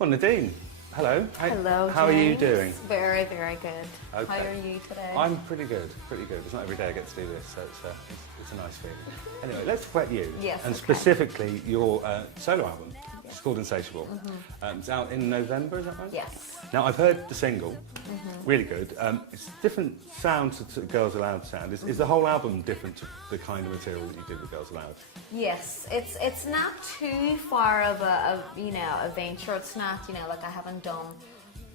Well, Nadine, hello. Hello, How are you James. doing? Very, very good. Okay. How are you today? I'm pretty good, pretty good. It's not every day I get to do this, so it's a nice feeling. Anyway, let's talk about you. Yes, And okay. specifically your solo album. It's called Insatiable. It's out in November, is that right? Yes. Now, I've heard the single, really good. It's a different sound to Girls Aloud sound. Is the whole album different to the kind of material that you did with Girls Aloud? Yes, it's not too far of a venture. It's not, like I haven't done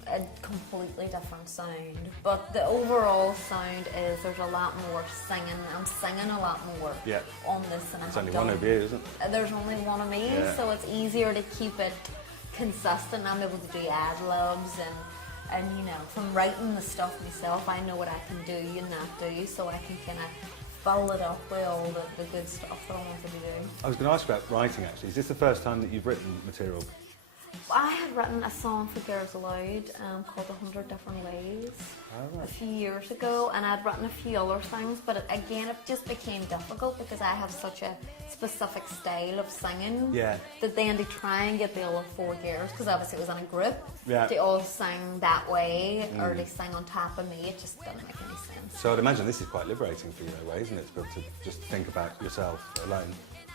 a completely different sound, but the overall sound is there's a lot more singing. I'm singing a lot more on this than It's I have only done. one of you, isn't it? There's only one of me, Yeah. so it's easier to keep it consistent. I'm able to do ad-libs and from writing the stuff myself, I know what I can do and not do, so I can kind of fill it up with all the good stuff that I want to be doing. I was going to ask you about writing, actually. Is this the first time that you've written material? I had written a song for Girls Aloud called 100 Different Ways a few years ago, and I'd written a few other things, but it just became difficult because I have such a specific style of singing that then to try and get the other 4 girls, because obviously it was in a group, they all sang that way or they sang on top of me, it just didn't make any sense. So I'd imagine this is quite liberating for you in a way, isn't it? To be able to just think about yourself alone.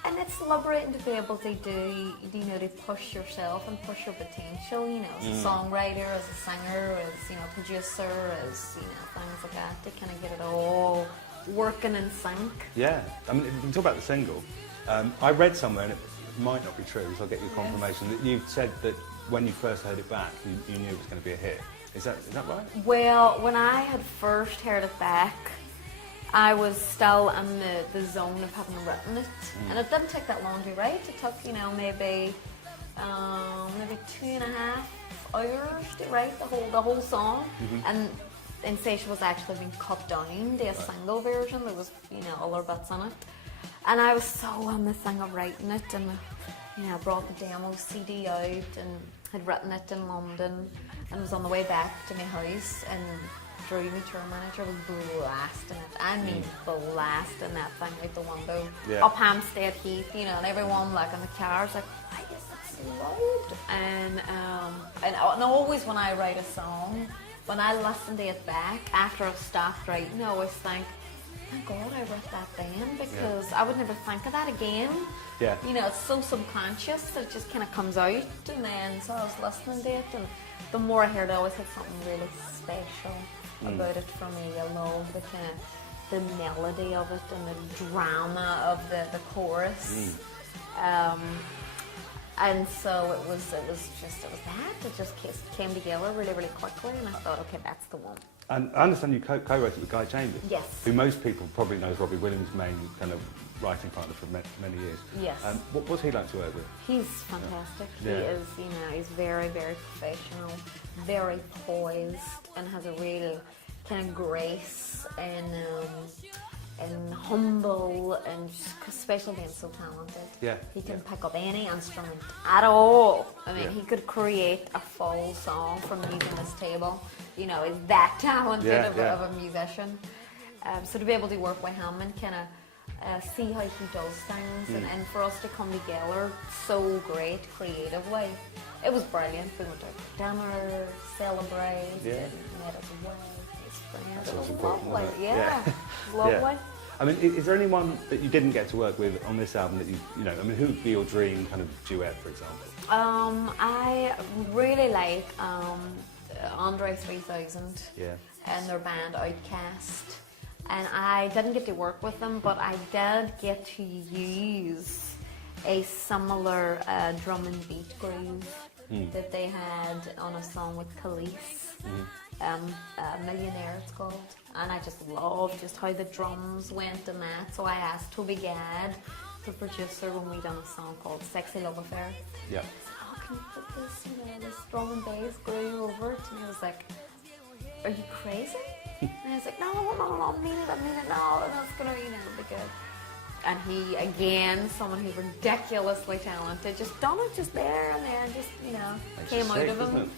And it's liberating to be able to do, to push yourself and push your potential, as a songwriter, as a singer, as, producer, as, things like that, to kind of get it all working in sync. Yeah, I mean, we can talk about the single. I read somewhere, and it might not be true, so I'll get your confirmation, that you said that when you first heard it back, you knew it was going to be a hit. Is that right? Well, when I had first heard it back, I was still in the zone of having written it, and it didn't take that long to write. It took, maybe 2.5 hours to write the whole song, and Insatiable was actually being cut down to a single version. There was, other bits in it, and I was so in the thing of writing it, and I brought the demo CD out and had written it in London, and was on the way back to my house, and Drew, my tour manager, was blasting it. I mean, blasting that thing out the window. Up Hampstead Heath, and everyone like in the cars like, why is it so loud? And always when I write a song, when I listen to it back after I've stopped writing, I always think, thank God I wrote that then, because I would never think of that again. Yeah. It's so subconscious that it just kind of comes out, and then so I was listening to it, and the more I heard it, I always had something really special about it for me. I love the kind of the melody of it and the drama of the chorus. And so it was that. It just came together really, really quickly, and I thought, okay, that's the one. And I understand you co-wrote it with Guy Chambers. Yes. Who most people probably know as Robbie Williams' main kind of writing partner for many years. Yes. What was he like to work with? He's fantastic. He is, he's very, very professional, very poised, and has a real kind of grace and humble, and especially being so talented. Yeah. He can pick up any instrument at all. I mean, he could create a full song from using this table. He's that talented of a musician. So to be able to work with him and kind of see how he does things, and for us to come together so great creatively, it was brilliant. We went to dinner, celebrate, and met us away. That's it was important, lovely. isn't it? Yeah, lovely. Yeah. I mean, is there anyone that you didn't get to work with on this album that who would be your dream kind of duet, for example? I really like Andre 3000 and their band Outcast. And I didn't get to work with them, but I did get to use a similar drum and beat groove that they had on a song with Khalees. Millionaire it's called, and I just loved just how the drums went in that. So I asked Toby Gadd, the producer, when we done a song called Sexy Love Affair, yeah, how can you put this, this drum and bass groove over it? And he was like, are you crazy? And I was like, no, I mean it, no, that's gonna, be good. And he, again, someone who's ridiculously talented, just done it just there and then, just, came out of him.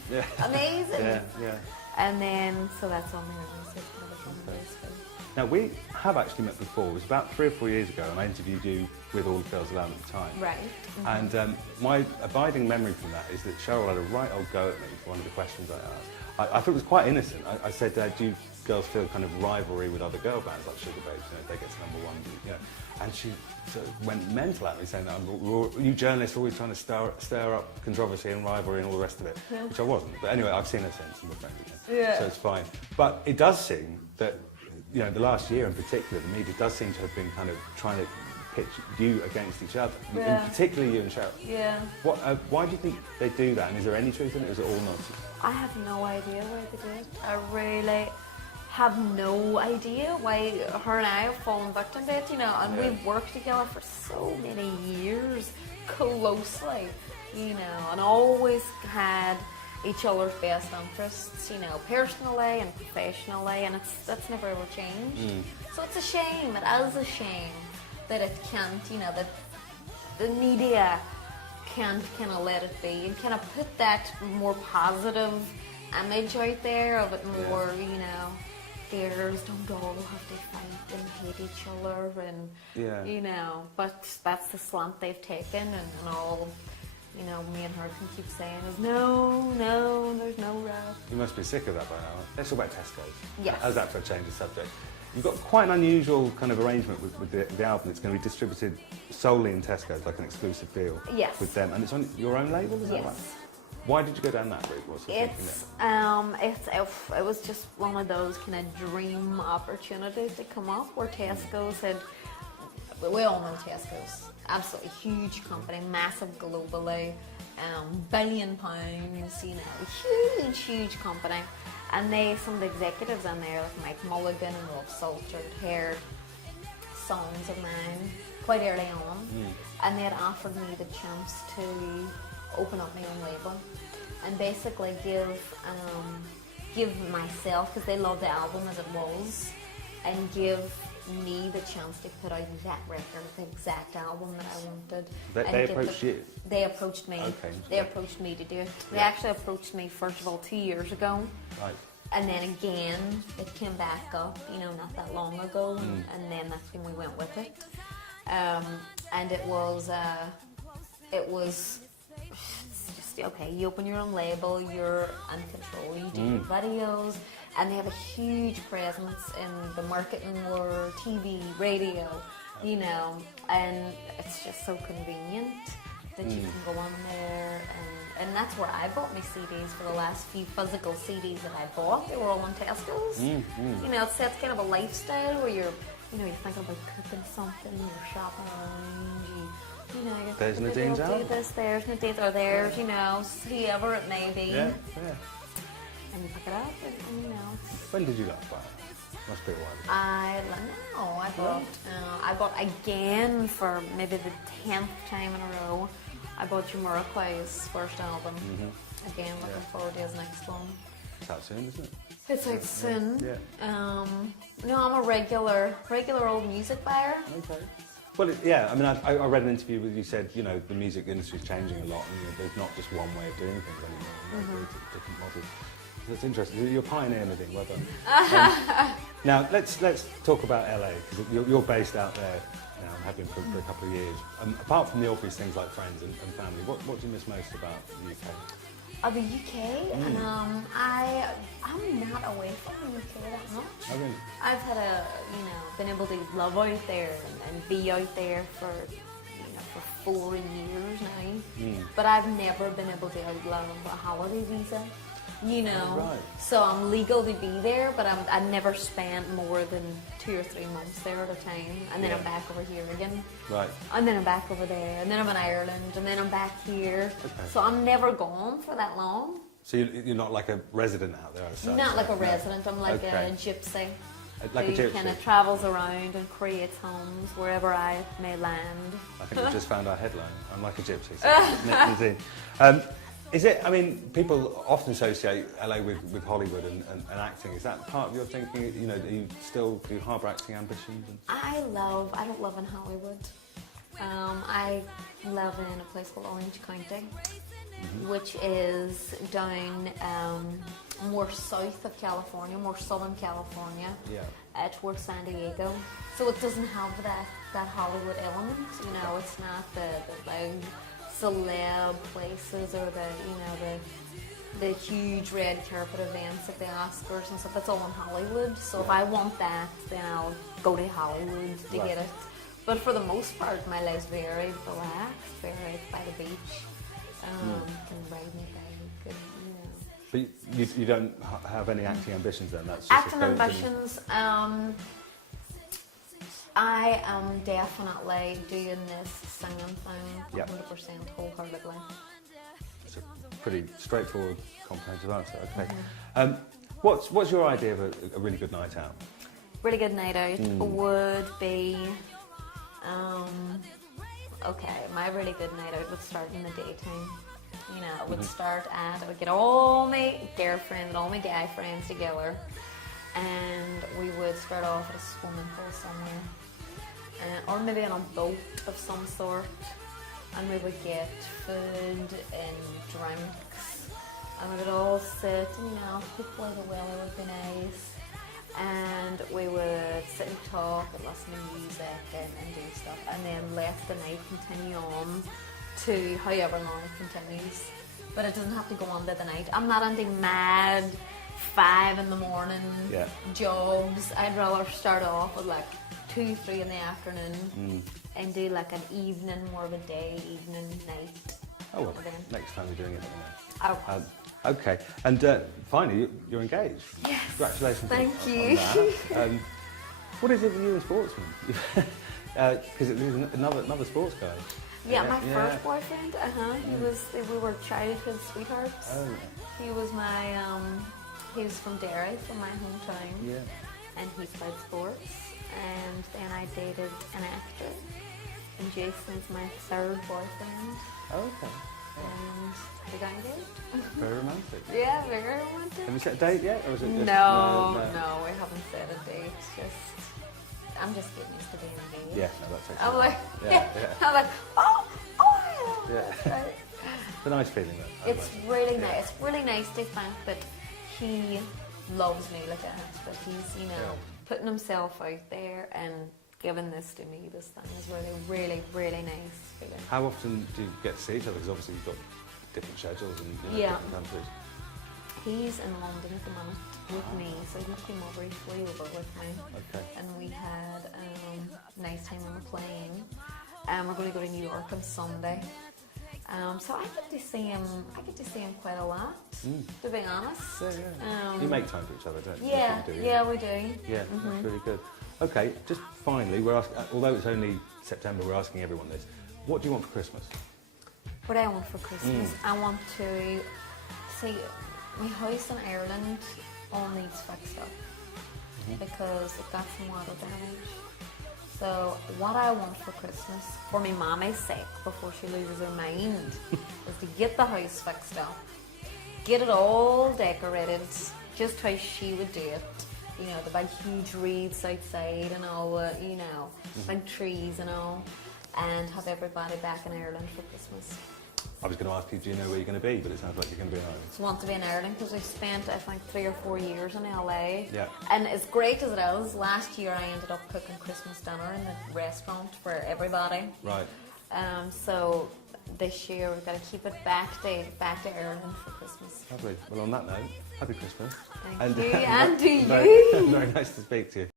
Amazing. Yeah. And then, so that's on there. So it's kind of a fun place. Now, we have actually met before. It was about 3 or 4 years ago, and I interviewed you with all the Girls Aloud at the time. Right. And my abiding memory from that is that Cheryl had a right old go at me for one of the questions I asked. I thought it was quite innocent. I said, do you girls feel kind of rivalry with other girl bands like Sugar Babes? If they get to number one, you know. And she sort of went mental at me, saying that you journalists are always trying to stir up controversy and rivalry and all the rest of it, which I wasn't. But anyway, I've seen her since, and we're friends again, so it's fine. But it does seem that, you know, the last year in particular, the media does seem to have been kind of trying to pitch you against each other, and particularly you and Cheryl. Yeah. Why do you think they do that, and is there any truth in it, or is it all nonsense? I have no idea why they do it. I really have no idea why her and I have fallen victim to it, you know, and we've worked together for so many years closely, you know, and always had each other's best interests, you know, personally and professionally, and that's never ever changed. So it's a shame, it is a shame that it can't, you know, that the media can't kind of let it be and kind of put that more positive image out there of it more, you know, girls don't all have to fight and hate each other and, you know, but that's the slant they've taken and all, you know, me and her can keep saying is no, there's no row. You must be sick of that by now. Let's talk about Tesco's. Yes. How's that for a change of subject? You've got quite an unusual kind of arrangement with the album. It's going to be distributed solely in Tesco's, like an exclusive deal with them. And it's on your own label, is that right? Why did you go down that route? What's the thinking there? It was just one of those kind of dream opportunities to come up where Tesco's had, we all know Tesco's, absolutely huge company, massive globally, £1 billion, you know, huge company. And some of the executives in there, like Mike Mulligan and Rob Salter, had heard songs of mine quite early on, and they had offered me the chance to open up my own label and basically give myself, because they loved the album as it was, and give me the chance to put out that record, the exact album that I wanted. They approached you? They approached me. Okay. They approached me to do it. They actually approached me, first of all, 2 years ago. Right. And then again, it came back up, you know, not that long ago, and then that's when we went with it. And it was just, okay, you open your own label, you're in control, you do videos, and they have a huge presence in the marketing world, TV, radio, you know, and it's just so convenient that you can go on there, and that's where I bought my CDs for the last few physical CDs that I bought. They were all on Tesco's. You know, it's kind of a lifestyle where you're thinking about cooking something, you're shopping around, you know, you're there's Nadine's album. Do this, there's Nadine's, or there's, you know, whoever it may be. Yeah. And you pick it up, and you know. When did you last buy it? Must be a while ago. I bought again for maybe the 10th time in a row. I bought Jamiroquai's first album. Again, looking forward to his next one. It's out soon, isn't it? It's out soon. Yeah. No, I'm a regular old music buyer. Okay. Well, I mean, I read an interview where you said, you know, the music industry is changing a lot, and you know, there's not just one way of doing things anymore. It's different models. So that's interesting. You're a pioneer, Nadine. Well done. Now, let's talk about LA, because you're based out there now and have been for a couple of years. Apart from the obvious things like friends and family, what do you miss most about the UK? Of the UK, I'm not away from the UK that much. Oh, really? I've had been able to live out there and be out there for 4 years now. But I've never been able to outlive a holiday visa. You know, right. So I'm legal to be there, but I never spent more than 2 or 3 months there at a time, and then I'm back over here again. Right. And then I'm back over there, and then I'm in Ireland, and then I'm back here. Okay. So I'm never gone for that long. So you're not like a resident out there, as such? Not like a resident. I'm like a gypsy. Like a gypsy. Who kind of travels around and creates homes wherever I may land. I think we just found our headline. I'm like a gypsy. So is it, I mean, people often associate LA with Hollywood and acting. Is that part of your thinking? You know, do you harbour acting ambitions? I don't live in Hollywood. I live in a place called Orange County. which is down more south of California, more southern California, towards San Diego. So it doesn't have that Hollywood element, you know. It's not the big celeb places or the huge red carpet events at the Oscars and stuff. It's all in Hollywood. So if I want that, then I'll go to Hollywood to get it. But for the most part, my life's very relaxed, very by the beach. Can ride my bike, and, you know. But you don't have any acting ambitions then? That's just acting ambitions. I am definitely doing this singing thing 100% wholeheartedly. It's a pretty straightforward, comprehensive answer. Okay. What's your idea of a really good night out? Really good night out would be. Okay, my really good night out would start in the daytime. You know, it would start at, I would get all my girlfriends, all my guy friends together, and we would start off at a swimming pool somewhere, or maybe on a boat of some sort, and we would get food and drinks, and we would all sit, you know, hopefully the weather would be nice, and we would sit and talk and listen to music and do stuff, and then let the night continue on to however long it continues. But it doesn't have to go on to the night. I'm not into mad 5 in the morning jobs. I'd rather start off with like 2, 3 in the afternoon and do like an evening, more of a day, evening, night. Oh well, next time you're doing it. Oh. Okay, and finally, you're engaged. Yes. Congratulations. Thank you. On that. What is it with you and sportsmen? Because it was another sports guy. Yeah, my first boyfriend. We were childhood sweethearts. Oh. He was my he was from Derry, from my hometown. Yeah. And he played sports. And then I dated an actor. And Jason is my third boyfriend. Oh, okay. And we got engaged. Very romantic. Yeah, very romantic. Have you set a date yet, or is it just no, we haven't set a date. I'm just getting used to being engaged. Yeah, no, that's excellent. I'm like, I'm like, yeah. That's right. It's a nice feeling, though. It's really nice. It's really nice to think that he loves me like that. That he's, you know, putting himself out there and giving this to me. This thing is really, really nice feeling. How often do you get to see each other? Because obviously you've got different schedules and different countries. He's in London at the moment with me, so he came over, he flew over with me. Okay. And we had a nice time on the plane. We're going to go to New York on Sunday. So I get to see him quite a lot, to be honest. Yeah. You make time for each other, don't you? Yeah, do, yeah, we do. Yeah, that's really good. Okay, just finally, we're asking, although it's only September, we're asking everyone this. What do you want for Christmas? What I want for Christmas? I want to see my house in Ireland all needs fixed up because it got some water damage. So what I want for Christmas, for my mommy's sake, before she loses her mind, is to get the house fixed up, get it all decorated, just how she would do it. You know, the big huge wreaths outside and all the, you know, big trees and all, and have everybody back in Ireland for Christmas. I was going to ask you, do you know where you're going to be? But it sounds like you're going to be in Ireland. I want to be in Ireland because I spent, I think, 3 or 4 years in LA. Yeah. And as great as it is, last year I ended up cooking Christmas dinner in the restaurant for everybody. Right. So this year we've got to keep it back to Ireland for Christmas. Lovely. Well, on that note, happy Christmas. Thank you, and to you. Very nice to speak to you.